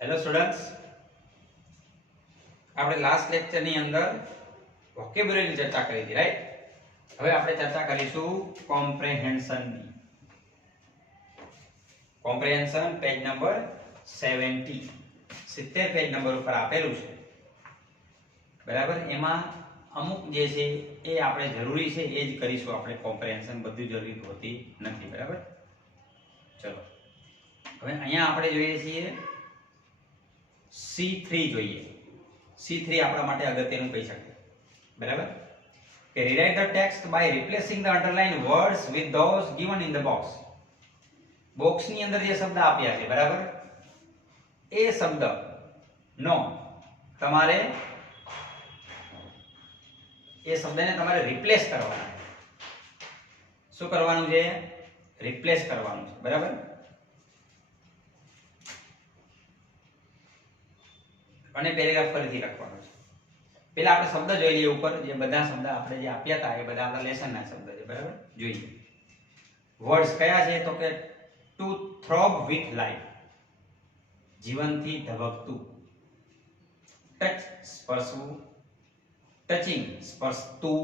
Hello students, આપણે last lecture ની અંદર વોકેબ્યુલરીની ચર્ચા કરી હતી, રાઈટ? હવે આપણે ચર્ચા કરીશું કોમ્પ્રેહેન્શન ની. કોમ્પ્રેહેન્શન પેજ નંબર 70 પેજ નંબર ઉપર આપેલું છે, બરાબર? એમાં અમુક જે છે એ આપણે જરૂરી છે એ જ કરીશું આપણે. કોમ્પ્રેહેન્શન બધું જરૂરી હોતી નથી, બરાબર? ચલો, હવે અહીંયા આપણે જોઈએ છીએ C3 જોઈએ. C3 આપણા માટે અગત્યનું કહી શકાય, બરાબર? કે rewrite the text by replacing the underlined words with those given in the box. Box ની અંદર જે શબ્દ આપ્યા છે, બરાબર, એ શબ્દ નો તમારે એ શબ્દને તમારે રિપ્લેસ કરવાનો. શું કરવાનું છે? રિપ્લેસ કરવાનું છે, બરાબર? અને પેરેગ્રાફ ફરીથી લખવાનો છે. પહેલા આપણે શબ્દ જોઈ લઈએ ઉપર. જે બધા શબ્દ આપણે જે આપ્યા હતા એ બધા આપણા લેસનના શબ્દ છે, બરાબર? જોઈએ વર્ડ્સ કયા છે તો કે ટુ થ્રોબ વિથ લાઈફ, જીવનથી ધબકતું. ટચ, સ્પર્શવું. ટચિંગ, સ્પર્શતું.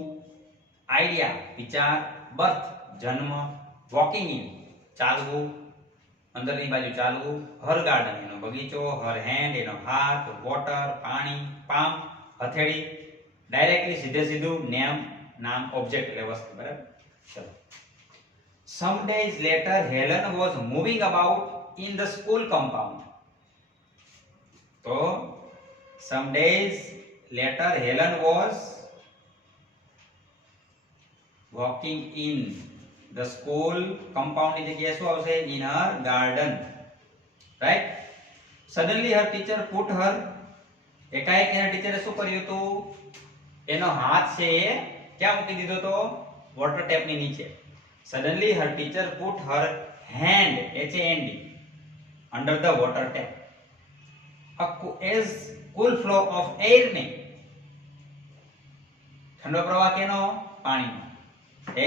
આઈડિયા, વિચાર. બર્થ, જન્મ. વોકિંગ ઇન, ચાલવું, અંદરની બાજુ ચાલવું. હર ગાર્ડન, એનો બગીચો. હર હેન્ડ, એનો હાથ. વોટર, પાણી. પામ, હથેળી. ડાયરેક્ટલી, સીધે સીધું. નેમ, નામ. ઓબ્જેક્ટ એટલે વસ્તુ, બરાબર? ચલો. Some days later Helen was moving about in the school compound. તો some days later Helen was walking in the school compound ની જગ્યાએ શું આવશે? In her garden, right? Suddenly her teacher put her, એકાએક એના ટીચરે શું કર્યું હતું? એનો હાથ છે એ ક્યાં મૂકી દીધો તો? વોટર ટેપ ની નીચે. Suddenly her teacher put her hand, H-A-N-D, under the water tap. As cool flow of air ને, ઠંડો પ્રવાહ કેનો? પાણીનો.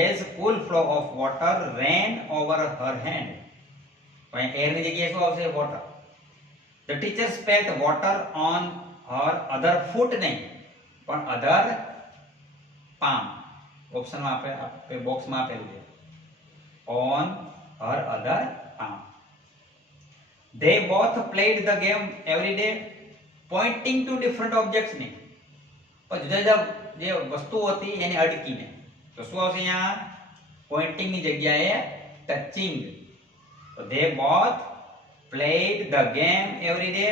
As cool flow of water ran over her hand. તો અહીં air ની જગ્યાએ શું આવશે? water. The teacher spat water on her other foot નહીં, પણ other palm. ઓપ્શનમાં આપણે બોક્સમાં આપેલું છે. On her other palm. They both played the game every day, pointing to different objects ને, પણ જુદા જુદા જે વસ્તુઓ હતી એને અડકીને. તો શું આવશે અહીંયા? પોઇન્ટિંગ ની જગ્યાએ ટચિંગ. તો they both played the game every day,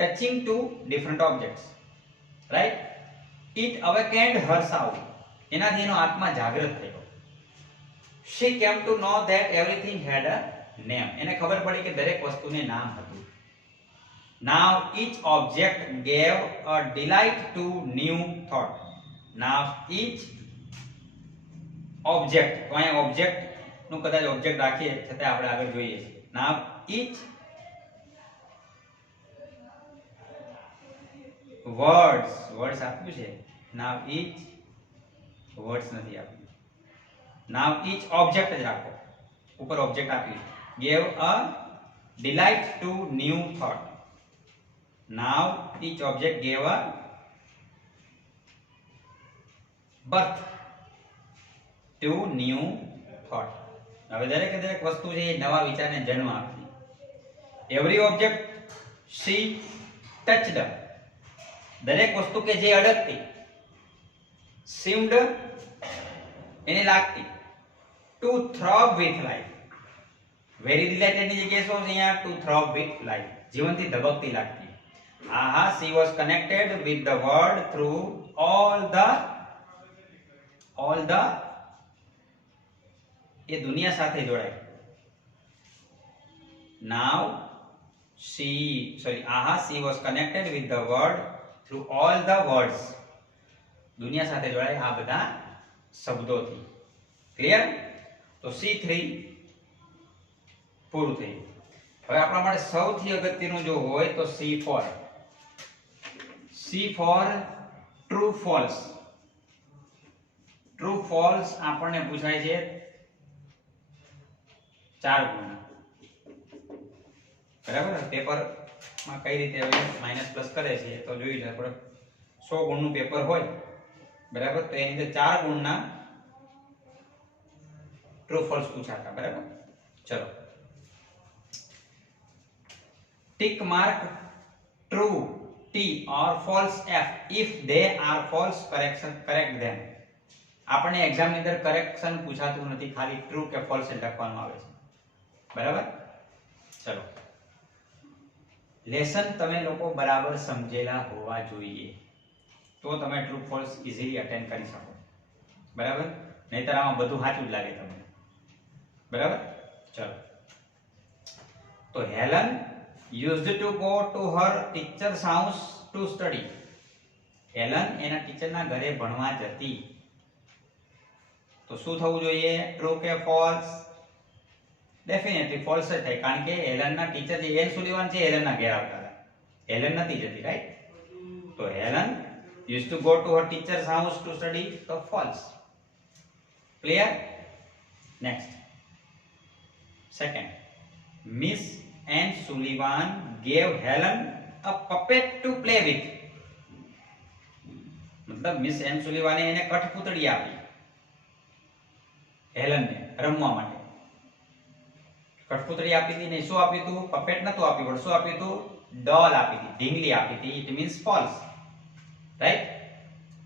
touching to different objects, right? It awakened her soul. એનાથી એનો આત્મા જાગૃત થયો. She came to know that everything had a name. એને ખબર પડી કે દરેક વસ્તુને નામ હતું. Now each object gave a delight to new thought. Now each object, તો અહીંયા object નું કદાચ object રાખીએ છતાં આપણે આગળ જોઈએ છીએ. Now each words આપ્યું છે. Now each words નથી આપ્યું. Now each object જ રાખો. ઉપર object આપ્યું છે. Gave a delight to new thought. Now each object gave a birth to new thought. હવે દરેકે દરેક વસ્તુ છે એ નવા વિચારને જન્મ આપતી. Every object she touched, દરેક વસ્તુ કે જે અડકતી. Seemed, એને લાગતી. To throb with life. Very delighted ની જગ્યાએ શું છે અહીંયા? To throb with life, જીવનથી ધબકતી લાગતી. આહા, she was connected with the world through all the એ દુનિયા સાથે જોડાય. Now she was connected with the world through all the words. દુનિયા સાથે જોડાય આ બધા શબ્દોથી. ક્લિયર? તો C3 પૂરું થયું. હવે આપણા માટે સૌથી અગત્યનું જો હોય તો C4. True false. True false આપણને પૂછાય છે 4 ગુણ, બરાબર? પેપર માં કઈ રીતે હવે માઇનસ પ્લસ કરે છે તો જોઈ લે. આપણે 100 ગુણનું પેપર હોય બરાબર, તો એની અંદર 4 ગુણના ટ્રુ ફોલ્સ પૂછાતા. બરાબર, ચલો tick mark true T or false F if they are false, correct them. આપણે એક્ઝામ ની અંદર કરેક્શન પૂછાતું નથી, ખાલી ટ્રુ કે ફોલ્સ લખવાનું આવે છે. બરાબર, ચલો લેસન તમે લોકો બરાબર સમજેલા હોવા જોઈએ તો તમે ટ્રુ ફોલ્સ ઈઝીલી અટેન્ડ કરી શકો. બરાબર, નહીતર આમાં બધું સાચું જ લાગે તમને. બરાબર, ચલો તો Helen used to go to her teacher's house to study. Helen એના ટીચરના ઘરે ભણવા જતી. તો શું થવું જોઈએ, ટ્રુ કે ફોલ્સ? ડેફિનેટલી ફોલ્સ જ થાય, કારણ કે હેલનના ટીચર જે એન સુલિવાન છે હેલનના ઘરે આવતા હતા, હેલન નથી જતી, રાઈટ? તો Helen used to go to her teacher's house to study, તો false. Clear? Next, second, miss N Sullivan gave Helen a puppet to play with. મતલબ મિસ એન સુલિવાને એને કઠપૂતળી આપી હેલનને રમવા માટે. કઠપૂતળી આપી હતી ને શું આપ્યું હતું? પપેટ નતું આપ્યું, પણ શું આપ્યું હતું? ડોલ આપી હતી, ઢીંગલી આપી હતી. It means false, right?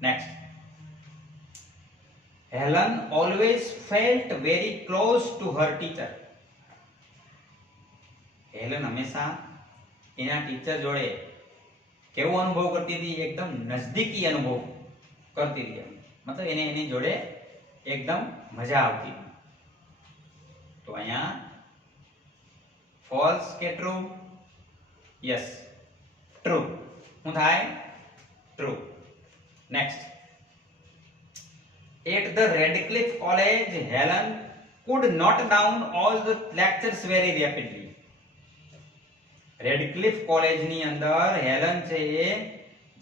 Next, Helen always felt very close to her teacher. Helen હંમેશા એના ટીચર જોડે કેવો અનુભવ કરતી હતી? એકદમ નજદીકી અનુભવ કરતી હતી. મતલબ એને એની જોડે એકદમ મજા આવતી. તો અહીંયા ફોલ્સ કે ટ્રુ? Yes, true. શું થાય? True. Next, at the Radcliffe College Helen could note down all the lectures very rapidly. Radcliffe કોલેજની અંદર હેલન છે એ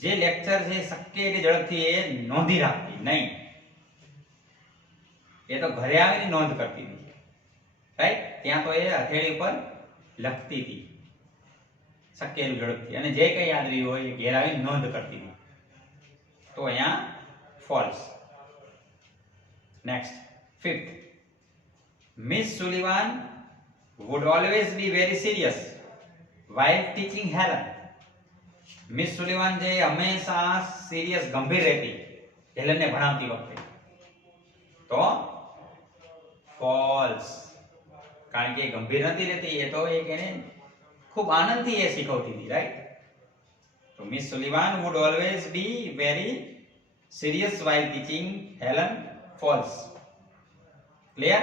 જે લેક્ચર છે શક્ય એટલી ઝડપથી એ નોંધી રાખતી નહીં. એ તો ઘરે આવીને નોંધ કરતી હતી, રાઈટ? ત્યાં તો એ હથેળી પર લખતી હતી શક્ય એટલી ઝડપથી, અને જે કંઈ યાદ રહ્યું હોય એ ઘેર આવીને નોંધ કરતી હતી. તો અહીંયા false. Next, fifth, miss Sullivan would always be very serious while teaching Helen. Miss Sullivan જે હંમેશા સિરિયસ ગંભીર રહેતી હેલનને ભણાવતી વખતે. તો ફોલ્સ, કારણ કે ગંભીર નથી રહેતી, એ તો એક એને ખૂબ આનંદથી એ શીખવતી હતી, રાઈટ? તો miss Sullivan would always be very serious while teaching Helen. False. Clear?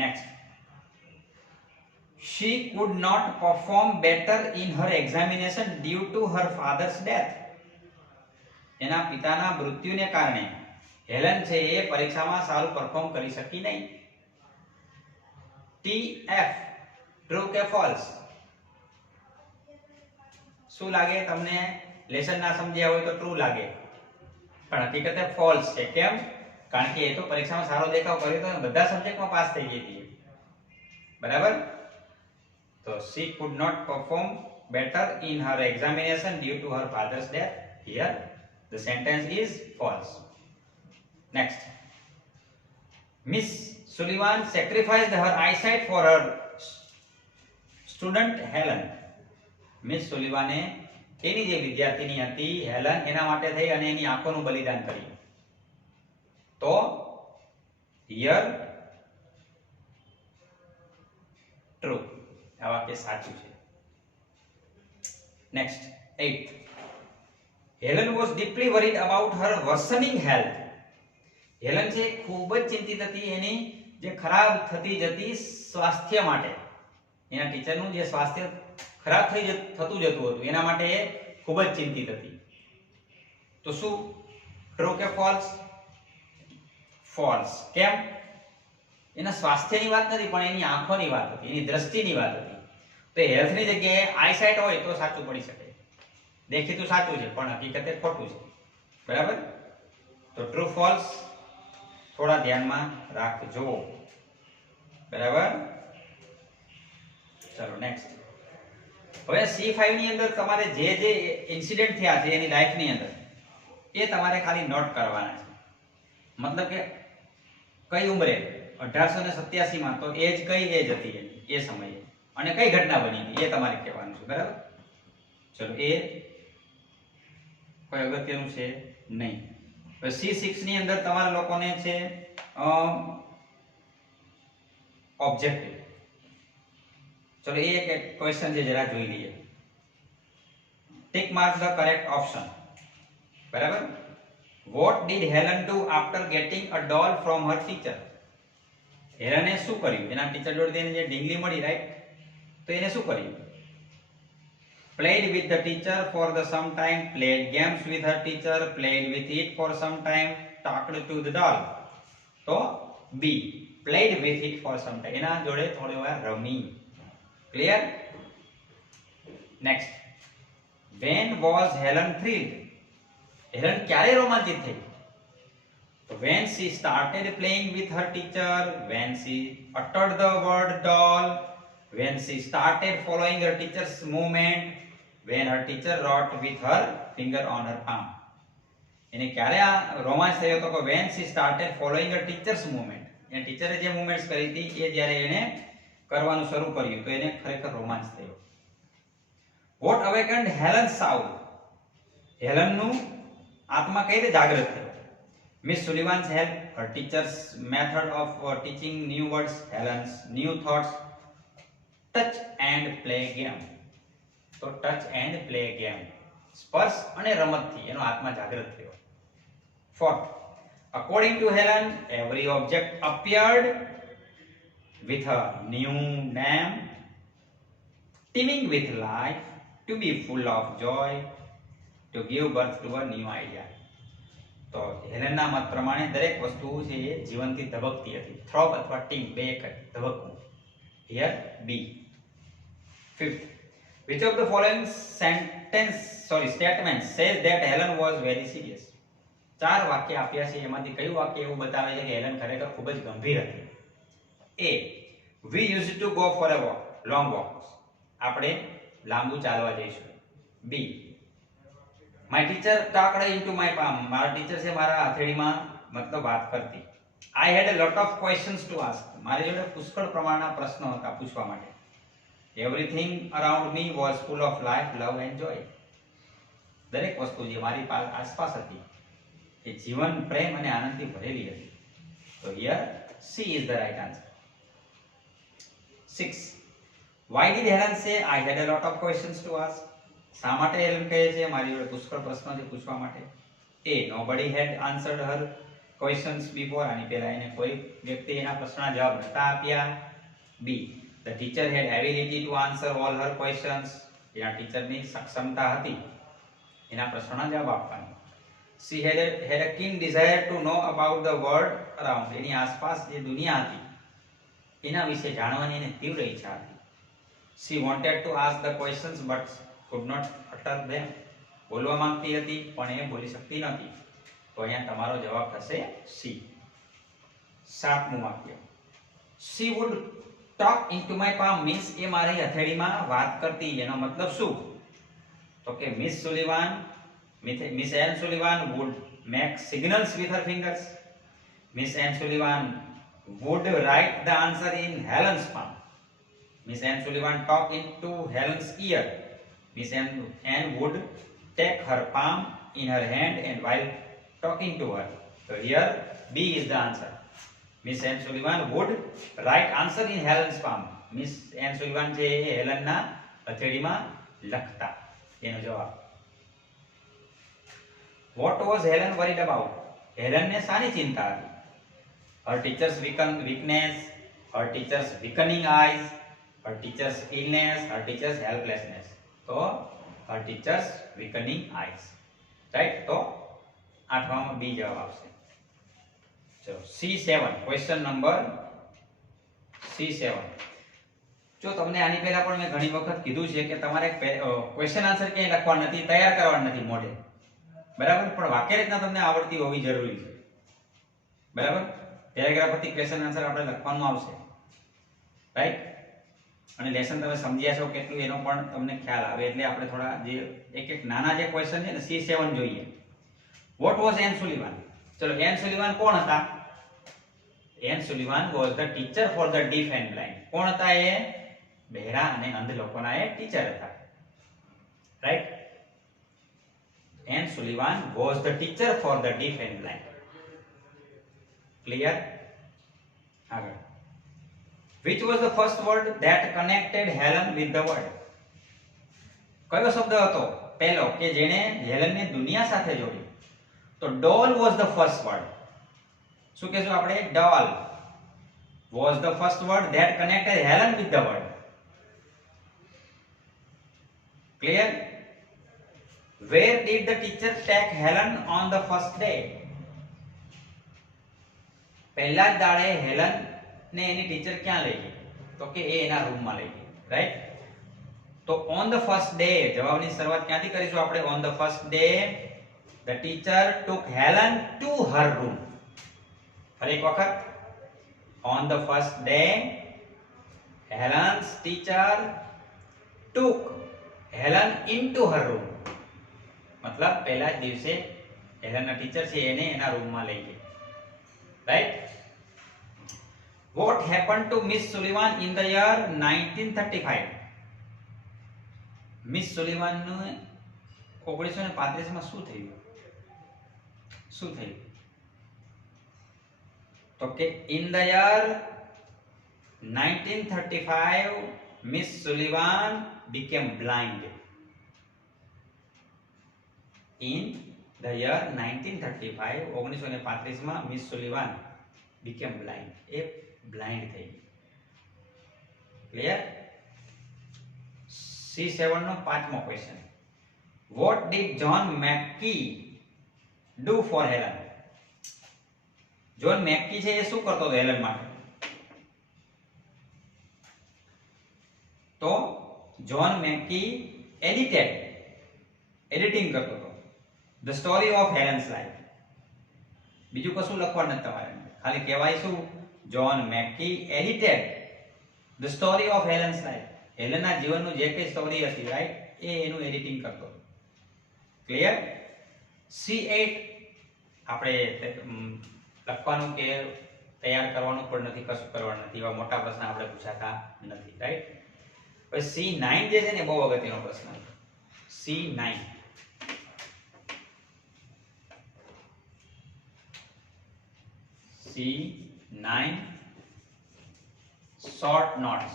Next, she could not perform better in her examination due to her father's death. એના પિતાના મૃત્યુને કારણે હેલન છે એ પરીક્ષામાં સારું પરફોર્મ કરી શકી નહીં. TF, ટ્રુ કે ફોલ્સ? શું લાગે તમને? લેસન ના સમજ્યા હોય તો ટ્રુ લાગે, પણ હકીકતે ફોલ્સ છે. કેમ? કારણ કે એ તો પરીક્ષામાં સારો દેખાવ કર્યો તો બધા સબ્જેક્ટમાં પાસ થઈ ગઈ હતી. બરાબર? તો she could not perform better in her examination due to her father's death. Here the sentence is false. Next, Miss Sullivan sacrificed her eyesight for her student Helen. Miss સુલિવાને એની જે વિદ્યાર્થીની હતી હેલન એના માટે થઈ અને એની આંખોનું બલિદાન કર્યું. તો હિયર ટ્રુ, આ વાક્ય સાચું છે. Next, 8th, Helen was deeply worried about her worsening health. Helen છે ખૂબ જ ચિંતિત હતી એની જે ખરાબ થતી જતી સ્વાસ્થ્ય માટે. એના ટીચરનું જે સ્વાસ્થ્ય ખરાબ થતું જતું હતું એના માટે એ ખૂબ જ ચિંતિત હતી. તો શું ટ્રુ કે ફોલ્સ? ફોલ્સ. કેમ? એના સ્વાસ્થ્યની વાત નથી, પણ એની આંખોની વાત હતી, એની દ્રષ્ટિની વાત હતી. તો હેલ્થની જગ્યાએ આઈસાઇટ હોય તો સાચું પડી શકે. દેખીતું સાચું છે પણ હકીકતે ખોટું છે. બરાબર? તો ટ્રુ ફોલ્સ થોડા ધ્યાનમાં રાખજો. બરાબર? ચલો નેક્સ્ટ, હવે C5 ની અંદર તમારે જે જે ઇન્સિડન્ટ થયા છે એની લાઈફની અંદર એ તમારે ખાલી નોટ કરવાના છે. મતલબ કે કઈ ઉંમરે 1887 માં તો એજ કઈ એજ હતી એની એ સમયે અને કઈ ઘટના બની એ તમારે કહેવાનું છે. બરાબર? ચલો એ કોઈ અગત્યનું છે નહીં. હવે C6 ની અંદર તમારા લોકોને છે ઓબ્જેક્ટિવ. ચલો એ એક ક્વેશ્ચન છે જરા જોઈ લઈએ. Tick mark the correct option. બરાબર? What did Helen do after getting a doll from her teacher? હેલને શું કર્યું? એના ટીચર જોડે એને જે ડીંગલી મળી, રાઈટ? તો એને શું કર્યું? Played with the teacher for the some time, played games with her teacher, played with it for some time, talked to the doll. તો B, played with it for some time. એના જોડે થોડી વાર રમી. Clear? Next. When was Helen thrilled? Helen ક્યારે રોમાંચિત થઈ? તો when she started playing with her teacher, when she uttered the word doll, when she started following her teacher's movement, when her teacher wrote with her finger on her palm. એને ક્યારે આ રોમાંચ થયો તો કે when she started following her teacher's movement. એ ટીચરે જે movements કરી હતી એ જ્યારે એને કરવાનું શરૂ કર્યું તો એને ખરેખર રોમાંચ થયો. What awakened Helen's soul? હેલનનું આત્મા કઈ રીતે જાગૃત થયો? Miss Sullivan's help, her teacher's method of teaching new words, Helen's new thoughts, touch and play game. તો touch and play game. સ્પર્શ અને રમતથી એનો આત્મા જાગૃત થયો. Fourth, according to Helen, every object appeared with a new name, teeming with life, to be full of joy, to give birth to a new idea. તો હેલેનના મત પ્રમાણે દરેક વસ્તુ છે એ જીવનથી ધબકતી હતી. થ્રોબ અથવા ટીમ બે એક ધબકવું. Here B. Fifth, which of the following statements says that Helen was very serious? ચાર વાક્ય આપ્યા છે એમાંથી કયું વાક્ય એવું બતાવે છે કે હેલન ખરેખર ખૂબ જ ગંભીર હતી? A, we used to go for a walk, long walks. આપણે લાંબુ ચાલવા જઈશું. B, my teacher talked into my palm. મારા ટીચર છે મારા હથેળીમાં મતલબ વાત કરતી. I had a lot of questions to ask. મારી જોડે પુષ્કળ પ્રમાણના પ્રશ્નો હતા પૂછવા માટે. Everything around me was full of life, love and joy. દરેક વસ્તુ જે મારી આસપાસ હતી એ જીવન, પ્રેમ અને આનંદથી ભરેલી હતી. તો here C is the right answer. 6, why did Helen say I had a lot of questions to ask? શા માટે હેલન કહે છે મારી જોડે પુષ્કળ પ્રશ્નો છે પૂછવા માટે? A, nobody had answered her questions before. આની પહેલા એને કોઈ વ્યક્તિ એના પ્રશ્નના જવાબ નહોતા આપ્યા. B, the teacher had ability to answer all her questions. એના ટીચરની સક્ષમતા હતી એના પ્રશ્નોના જવાબ આપવાની. She had a keen desire to know about the world around. એની આસપાસ જે દુનિયા હતી એના વિશે જાણવાની એને તીવ્ર ઈચ્છા હતી. She wanted to ask the questions but could not utter them. બોલવા માંગતી હતી પણ એ બોલી શકતી નહોતી. તો અહીંયા તમારો જવાબ થશે C. સાતમું વાક્ય, she would talk into my palm means એ મારી હથેળીમાં વાત કરતી. એનો મતલબ શું? તો કે Miss Anne Sullivan would make signals with her fingers. Miss Anne Sullivan would write the answer in Helen's palm. Miss Anne Sullivan talked into Helen's ear. Miss Anne would take her palm in her hand and while talking to her. So here B is the answer. Miss Anne Sullivan would write answer in Helen's palm. Miss Anne Sullivan જે હેલનના હથેળીમાં લખતા. એનો જવાબ. What was Helen worried about? હેલનને શાની ચિંતા હતી? Her teacher's weakness, her teacher's weakening eyes, her teacher's illness, her teacher's helplessness. તો her teacher's weakening eyes. Right? તો આઠવામાં B જવાબ આવશે. ચલો C7, ક્વેશ્ચન નંબર C7. જો તમને આની પહેલા પણ મેં ઘણી વખત કીધું છે કે તમારે ક્વેશ્ચન આન્સર ક્યાંય લખવા નથી, તૈયાર કરવા નથી મોઢે. બરાબર? પણ વાક્ય રચના તમને આવડતી હોવી જરૂરી છે. બરાબર? પેરેગ્રાફ પરથી ક્વેશ્ચન આન્સર આપણે લખવાનું આવશે. રાઈટ? અને લેસન તમે સમજ્યા છો કેટલું એનો પણ તમને ખ્યાલ આવે એટલે આપણે થોડા જે એક નાના જે ક્વેશ્ચન છે ને C7 જોઈએ. What was Anne Sullivan? ચલો, એન સુલિવાન કોણ હતા? Anne Sullivan was the teacher for the deaf and blind. કોણ હતા એ? બહેરા અને અંધ લોકોના એ ટીચર હતા. Right? Anne Sullivan was the teacher for the deaf and blind. Clear? આગળ. Which was the first word that connected Helen with the world? કયો શબ્દ હતો પહેલો કે જેણે હેલનને દુનિયા સાથે જોડી? તો doll was the first word. શું કહેશું આપણે? doll was the first word that connected Helen with the world. Clear? Where did the teacher take Helen on the first day? પહેલા જ દાડે હેલન ને એની ટીચર ક્યાં લઈ ગઈ? તો કે એ એના રૂમમાં લઈ ગઈ. રાઈટ? તો ઓન ધ ફર્સ્ટ ડે જવાબની શરૂઆત ક્યાંથી કરીશું આપણે? On the first day the teacher took Helen to her room. ફરી એક વખત. On the first day Helen's teacher took Helen into Har room. મતલબ પહેલા જ દિવસે હેલનના ટીચર છે એને એના રૂમમાં લઈ ગઈ. Right? What happened to Miss Sullivan in the year 1935? Miss Sullivan નું 1935 માં શું થયું? શું થયું? તો કે in the year 1935 Miss Sullivan became blind. In the year 1935 1935 માં મિસ સુલિવાન became blind. એ બ્લાઇન્ડ થઈ ગઈ. ક્લિયર? C7 નો પાંચમો question. What did John Macy do for Helen? John Macy છે એ શું કરતો હતો હેલન માટે? તો જ્હોન મેકી એડિટિંગ કરતો હતો the story of Helen's life. બીજું કશું લખવાનું નથી તમારે, ખાલી કહેવાય શું? John Macy edited the story of Helen's life. હેલનના જીવનનું જે કઈ સ્ટોરી હતી, રાઈટ, એ એનું એડિટિંગ કરતો. ક્લિયર? C8 આપણે લખવાનું કે તૈયાર કરવાનું પણ નથી, કશું કરવાનું નથી. એવા મોટા પ્રશ્ન આપણે પૂછાતા નથી. રાઈટ? હવે C9 જે છે ને બહુ અગત્યનો પ્રશ્ન. C9 short notes.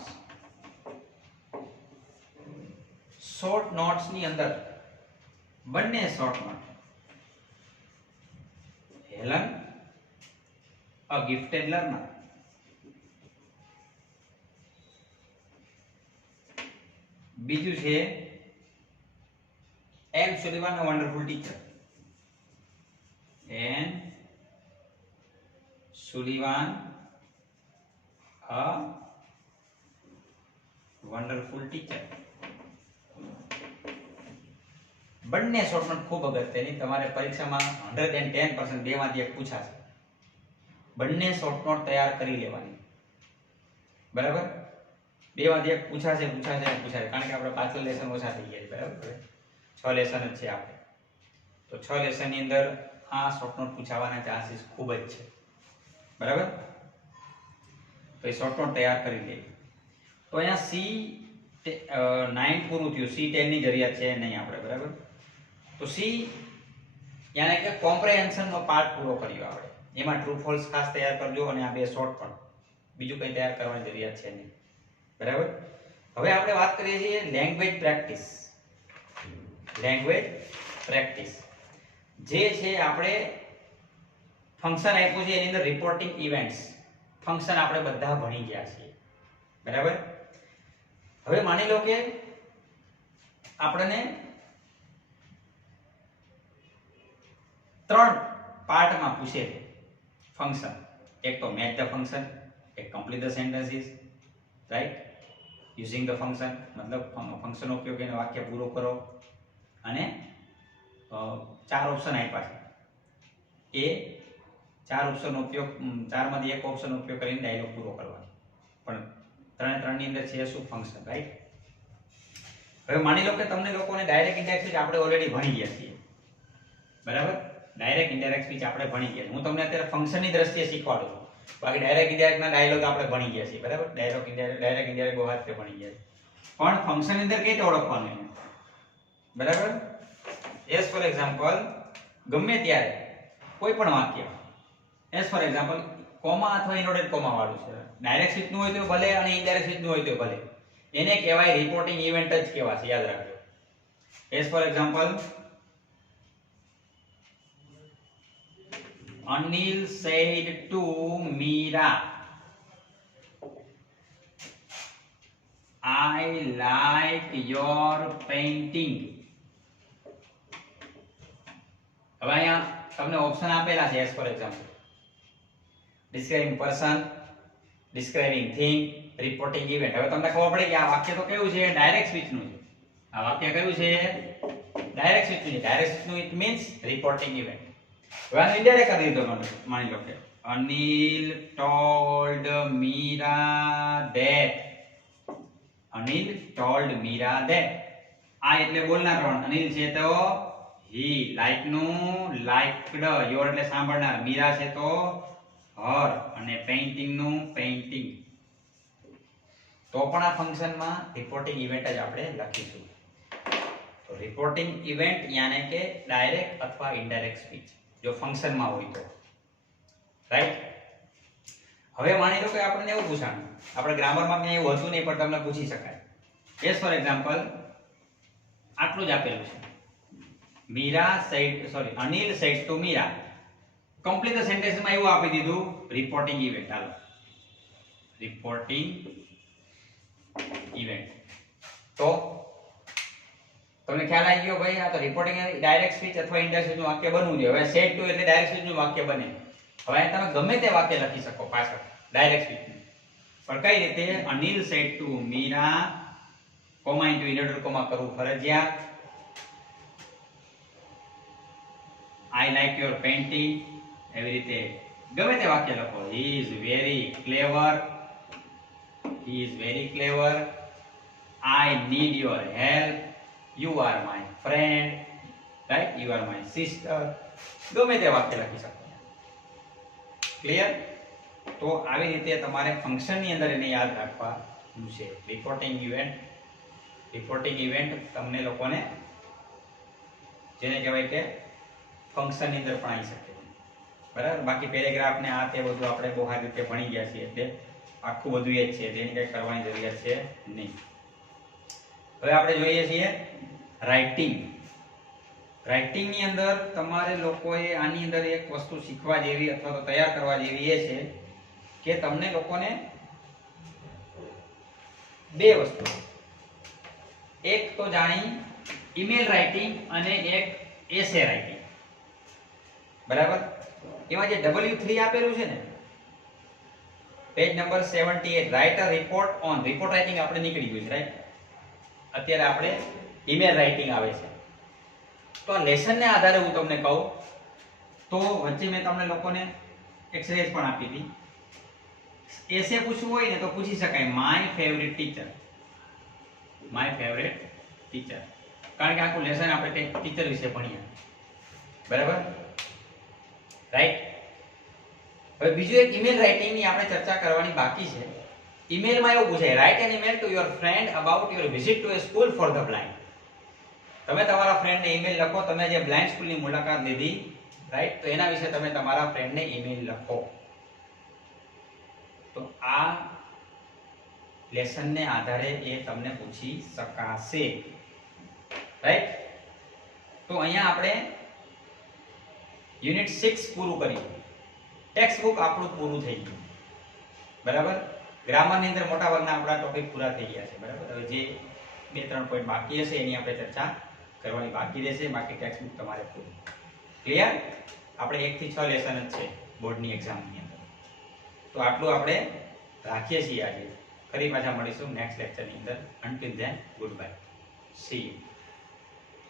Short notes ની અંદર બંને short note. Helen a gifted learner. બીજું છે Anne Sullivan a wonderful teacher. Anne Sullivan a wonderful teacher. બંને શોર્ટ નોટ ખૂબ અગત્યની, તમારે પરીક્ષામાં 110% બેમાંથી એક પૂછાશે. બંને શોર્ટ નોટ તૈયાર કરી લેવાની. બરાબર? બેમાંથી એક પૂછાશે. કારણ કે આપણે પાછળ લેસન ઓછા થઈ ગયા છે. બરાબર? 6 લેસન જ છે આપણે, તો 6 લેસન ની અંદર આ શોર્ટ નોટ પૂછાવાના ચાન્સીસ ખૂબ જ છે. બરાબર? તો એ શોર્ટ નોટ તૈયાર કરી લે. તો અહીંયા C9 પૂરું થયું. C10 ની જરૂરિયાત છે નહીં આપણે. બરાબર? તો C યાને કે કોમ્પ્રિહેન્શન નો પાર્ટ પૂરો કર્યો આપણે. એમાં ટ્રુ ફોલ્સ ખાસ તૈયાર કરજો અને આ બે શોર્ટ પણ. બીજું કંઈ તૈયાર કરવાની જરૂરિયાત છે નહીં. બરાબર? હવે આપણે વાત કરીએ છીએ લેંગ્વેજ પ્રેક્ટિસ. લેંગ્વેજ પ્રેક્ટિસ જે છે આપણે ફંક્શન આપ્યું છે એની અંદર રિપોર્ટિંગ ઇવેન્ટ્સ. ફંક્શન આપણે બધા ભણી ગયા છીએ. બરાબર? હવે માની લો કે આપણને 3 પાર્ટમાં પૂછે ફંક્શન. એક તો મેચ ધ ફંક્શન, એક complete the sentences, right, using the function મતલબ ફંક્શનનો ઉપયોગ કરીને વાક્ય પૂરો કરો, અને 4 ઓપ્શન આપ્યા છે. એ 4 ઓપ્શનનો ઉપયોગ, 4 માંથી એક ઓપ્શનનો ઉપયોગ કરીને ડાયલોગ પૂરો કરવાનો. પણ ત્રણની અંદર છે શું ફંક્શન, રાઈટ. હવે માની લો કે તમને લોકોને ડાયરેક્ટ ઇનડાયરેક્ટ સ્પીચ આપણે ઓલરેડી ભણી ગયા છીએ, બરાબર. ડાયરેક્ટ ઇનડાયરેક્ટ સ્પીચ આપણે ભણી ગયા. હું તમને અત્યારે ફંક્શનની દ્રષ્ટિએ શીખવાડું છું. બાકી ડાયરેક્ટ ઇનડાયરેક્ટ ના ડાયલોગ આપણે ભણી ગયા છીએ, બરાબર. ડાયરેક્ટ ઇનડાયરેક્ટ બહુ હાથે ભણી ગયા છે. પણ ફંક્શન ની અંદર કઈ રીતે ઓળખવાનું એને, બરાબર. એઝ ફોર એક્ઝામ્પલ ગમે ત્યારે કોઈ પણ વાક્ય, એઝ ફોર એક્ઝામ્પલ કોમા અથવા ઇન્વર્ટેડ કોમા વાળું છે, ડાયરેક્ટ સ્પીચ નું હોય તો ભલે અને ઇનડાયરેક્ટ સ્પીચ નું હોય તો ભલે, એને કહેવાય રિપોર્ટિંગ ઇવેન્ટ જ કહેવાશે, યાદ રાખજો. As for example Anil said to Meera, I like your painting. હવે અહીંયા તમને ઓપ્શન આપેલા છે. As for example describing person, describing thing, reporting event. હવે તમને ખબર પડે કે આ વાક્ય તો કેવું છે, ડાયરેક્ટ સ્પીચ નું છે. આ વાક્ય કયું છે, ડાયરેક્ટ સ્પીચ નું છે. ડાયરેક્ટ સ્પીચ નું ઇટ મીન્સ રિપોર્ટિંગ ઇવેન્ટ. હવે આને ઇનડાયરેક્ટ કરી દીધો. માની લો કે Anil told Meera that. Anil told Meera that. આ એટલે બોલનાર પણ અનિલ છે તો he, like નું liked, your એટલે સાંભળનાર, મીરા છે તો her, અને પેઇન્ટિંગ નું પેઇન્ટિંગ. તો પણ આ ફંક્શનમાં રિપોર્ટિંગ ઇવેન્ટ જ આપણે લખીશું. તો રિપોર્ટિંગ ઇવેન્ટ યાને કે ડાયરેક્ટ અથવા ઇનડાયરેક્ટ સ્પીચ જો ફંક્શનમાં હોય તો, રાઈટ. હવે માની લો કે આપણને એવું પૂછાણું, આપણે ગ્રામરમાં ક્યાંય એવું હતું નહીં પણ તમને પૂછી શકાય. એઝ ફોર એક્ઝામ્પલ આટલું જ આપેલું છે, Anil said to Meera. Complete the સેન્ટેન્સમાં એવું આપી દીધું રિપોર્ટિંગ ઇવેન્ટ. હાલો, રિપોર્ટિંગ ઇવેન્ટ. તો તમને ખ્યાલ આવી ગયો ભાઈ, આ તો રિપોર્ટિંગ ડાયરેક્ટ સ્પીચ અથવા ઇનડાયરેક્ટ સ્પીચ નું વાક્ય બનવું જોઈએ. હવે સેડ ટુ એટલે ડાયરેક્ટ સ્પીચ નું વાક્ય બને. હવે તમે ગમે તે વાક્ય લખી શકો પાછળ ડાયરેક્ટ સ્પીચ નું, પણ કઈ રીતે, Anil said to Meera, comma into inverted comma કરવું ફરજિયાત. I like your painting, એવી રીતે ગમે તે વાક્ય લખો. He is very clever, he is very clever. I need your help, you are my friend, right, you are my sister. ગમે તે વાક્ય લખી શકો. ક્લિયર? તો આવી રીતે તમારે ફંક્શન ની અંદર એને યાદ રાખવાનું છે. રિપોર્ટિંગ ઇવેન્ટ તમને લોકોને જેને કહેવાય કે ફંક્શન ની અંદર પણ આવી શકે, બરાબર. બાકી પેરેગ્રાફ ને આ તે બધું આપણે બહુ સારી રીતે ભણી ગયા છીએ, એટલે આખું બધું એ જ છે, તેની કઈ કરવાની જરૂરિયાત છે નહીં. હવે આપણે જોઈએ છીએ રાઇટિંગ. રાઇટિંગ ની અંદર તમારે લોકોએ આની અંદર એક વસ્તુ શીખવા જેવી અથવા તો તૈયાર કરવા જેવી એ છે કે તમને લોકોને બે વસ્તુ, એક તો જાણી ઈમેલ રાઇટિંગ અને એક એસે રાઇટિંગ, બરાબર. એમાં જે W3 આપેલું છે ને, page number 78, write a report on. Report writing આપણે નીકળી ગયું છે, રાઈટ. અત્યારે આપણે ઈમેલ રાઇટિંગ આવે છે. તો આ લેસન ને આધારે હું તમને કહું તો વચ્ચે મેં તમને લોકોને એક્સરસાઇઝ પણ આપી હતી. એસે પૂછવું હોય ને તો પૂછી શકાય my favourite teacher, my favourite teacher, કારણ કે આખું લેસન આપણે ટીચર વિશે ભણ્યા, બરાબર, રાઈટ. હવે બીજું એક ઈમેલ રાઇટિંગ ની આપણે ચર્ચા કરવાની બાકી છે. ઈમેલમાં એવું પૂછાય, write an email to your friend about your visit to A school for the blind. તમે તમારા ફ્રેન્ડને ઈમેલ લખો, તમે જે બ્લાઇન્ડ સ્કૂલની મુલાકાત લીધી, રાઈટ, તો એના વિશે તમે તમારા ફ્રેન્ડને ઈમેલ લખો. તો આ લેસનને આધારે એ તમને પૂછી શકાશે, રાઈટ. તો અહીંયા આપણે યુનિટ 6 પૂરું કર્યું. ટેક્સ્ટ બુક આપણું પૂરું થઈ ગયું, બરાબર. ગ્રામરની અંદર મોટા ભાગના આપણા ટોપિક પૂરા થઈ ગયા છે, બરાબર. હવે જે 2-3 પોઈન્ટ બાકી હશે એની આપણે ચર્ચા કરવાની બાકી રહેશે. બાકી ટેક્સ્ટ બુક તમારે પૂરું. ક્લિયર? આપણે 1 થી 6 લેસન જ છે બોર્ડની એક્ઝામની અંદર. તો આટલું આપણે રાખીએ છીએ આજે. ફરી પાછા મળીશું નેક્સ્ટ લેક્ચરની અંદર. Until then good bye, see you.